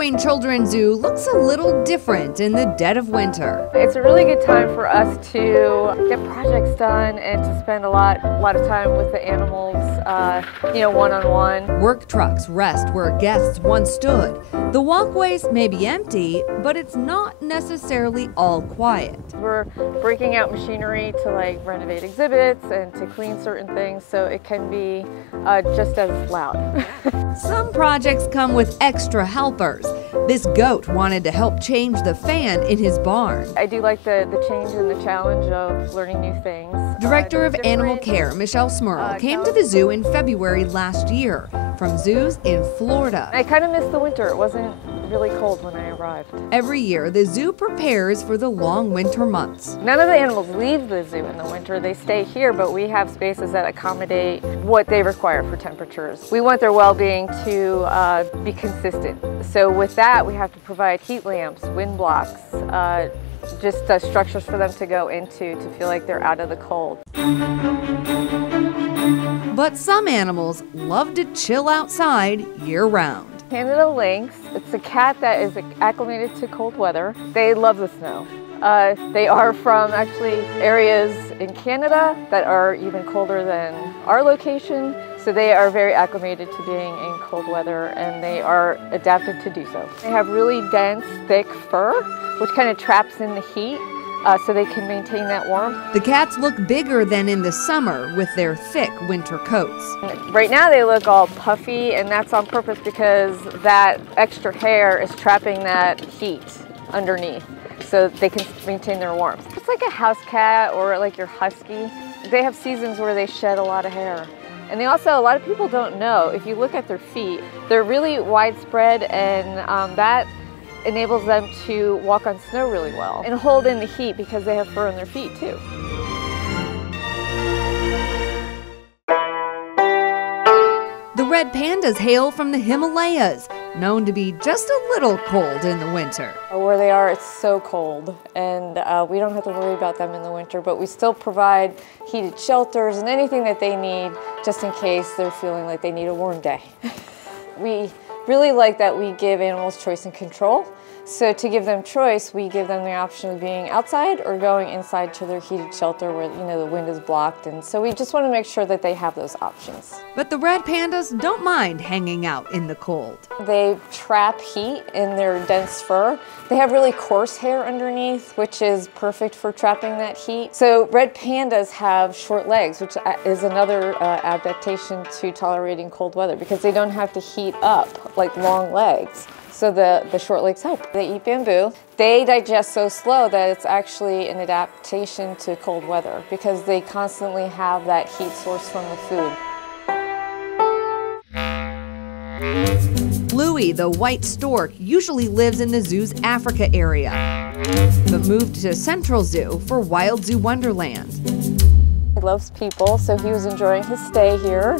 Fort Wayne Children's Zoo looks a little different in the dead of winter. It's a really good time for us to get projects done and to spend a lot of time with the animals, one-on-one. Work trucks rest where guests once stood. The walkways may be empty, but it's not necessarily all quiet. We're breaking out machinery to renovate exhibits and to clean certain things, so it can be just as loud. Some projects come with extra helpers. This goat wanted to help change the fan in his barn. I do like the change and the challenge of learning new things. Director of Animal Care, Michelle Smurl, came to the zoo in February last year from zoos in Florida. I kind of missed the winter. It wasn't really cold when I arrived. Every year, the zoo prepares for the long winter months. None of the animals leave the zoo in the winter. They stay here, but we have spaces that accommodate what they require for temperatures. We want their well-being to be consistent. So with that, we have to provide heat lamps, wind blocks, structures for them to go into to feel like they're out of the cold. But some animals love to chill outside year-round. Canada lynx, it's a cat that is acclimated to cold weather. They love the snow. They are from actually areas in Canada that are even colder than our location, so they are very acclimated to being in cold weather, and they are adapted to do so. They have really dense, thick fur, which kind of traps in the heat, so they can maintain that warmth. The cats look bigger than in the summer with their thick winter coats. Right now they look all puffy, and that's on purpose because that extra hair is trapping that heat underneath, so they can maintain their warmth. It's like a house cat or like your husky. They have seasons where they shed a lot of hair. And they also, a lot of people don't know, if you look at their feet, they're really widespread, and that enables them to walk on snow really well and hold in the heat because they have fur on their feet too. The red pandas hail from the Himalayas, known to be just a little cold in the winter. Where they are, it's so cold, and we don't have to worry about them in the winter, but we still provide heated shelters and anything that they need just in case they're feeling like they need a warm day. We really like that we give animals choice and control. So to give them choice, we give them the option of being outside or going inside to their heated shelter where the wind is blocked, and so we just want to make sure that they have those options. But the red pandas don't mind hanging out in the cold. They trap heat in their dense fur. They have really coarse hair underneath, which is perfect for trapping that heat. So red pandas have short legs, which is another adaptation to tolerating cold weather because they don't have to heat up like long legs. So the short legs help. They eat bamboo. They digest so slow that it's actually an adaptation to cold weather because they constantly have that heat source from the food. Louie, the white stork, usually lives in the zoo's Africa area, but moved to Central Zoo for Wild Zoo Wonderland. He loves people, so he was enjoying his stay here.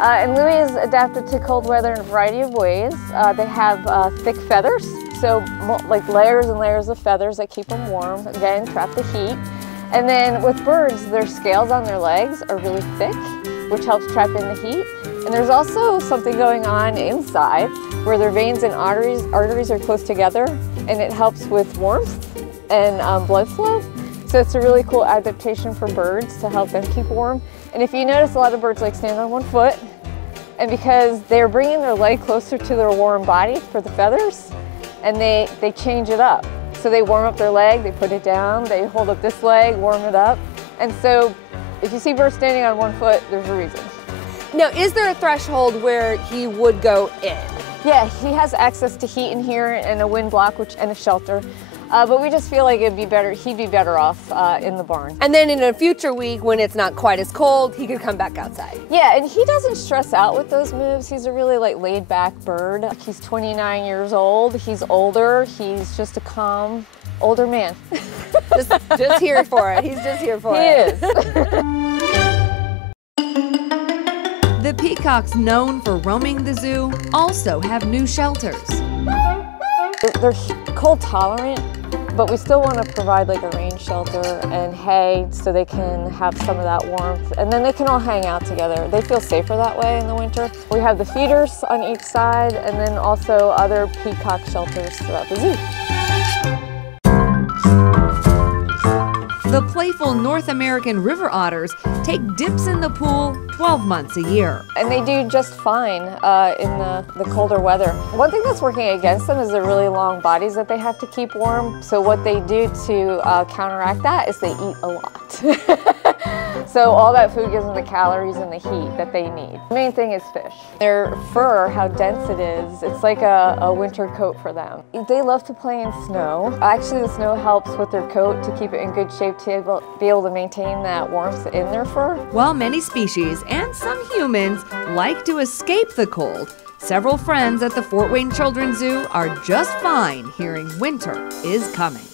And Louie is adapted to cold weather in a variety of ways. They have thick feathers, so like layers and layers of feathers that keep them warm, again, trap the heat. And then with birds, their scales on their legs are really thick, which helps trap in the heat. And there's also something going on inside where their veins and arteries are close together, and it helps with warmth and blood flow. So it's a really cool adaptation for birds to help them keep warm. And if you notice, a lot of birds stand on one foot, and because they're bringing their leg closer to their warm body for the feathers, and they change it up. So they warm up their leg, they put it down, they hold up this leg, warm it up. And so if you see birds standing on one foot, there's a reason. Now, is there a threshold where he would go in? Yeah, he has access to heat in here and a wind block and a shelter. But we just feel like he'd be better off in the barn. And then in a future week, when it's not quite as cold, he could come back outside. Yeah, and he doesn't stress out with those moves. He's a really laid-back bird. He's 29 years old. He's older. He's just a calm, older man. just here for it. He's just here for it. He is. The peacocks known for roaming the zoo also have new shelters. They're cold tolerant, but we still want to provide like a rain shelter and hay so they can have some of that warmth, and then they can all hang out together. They feel safer that way in the winter. We have the feeders on each side and then also other peacock shelters throughout the zoo. The playful North American river otters take dips in the pool 12 months a year. And they do just fine in the colder weather. One thing that's working against them is the really long bodies that they have to keep warm. So what they do to counteract that is they eat a lot. So all that food gives them the calories and the heat that they need. The main thing is fish. Their fur, how dense it is, it's like a winter coat for them. They love to play in snow. Actually, the snow helps with their coat to keep it in good shape to be able to maintain that warmth in their fur. While many species and some humans like to escape the cold, several friends at the Fort Wayne Children's Zoo are just fine hearing winter is coming.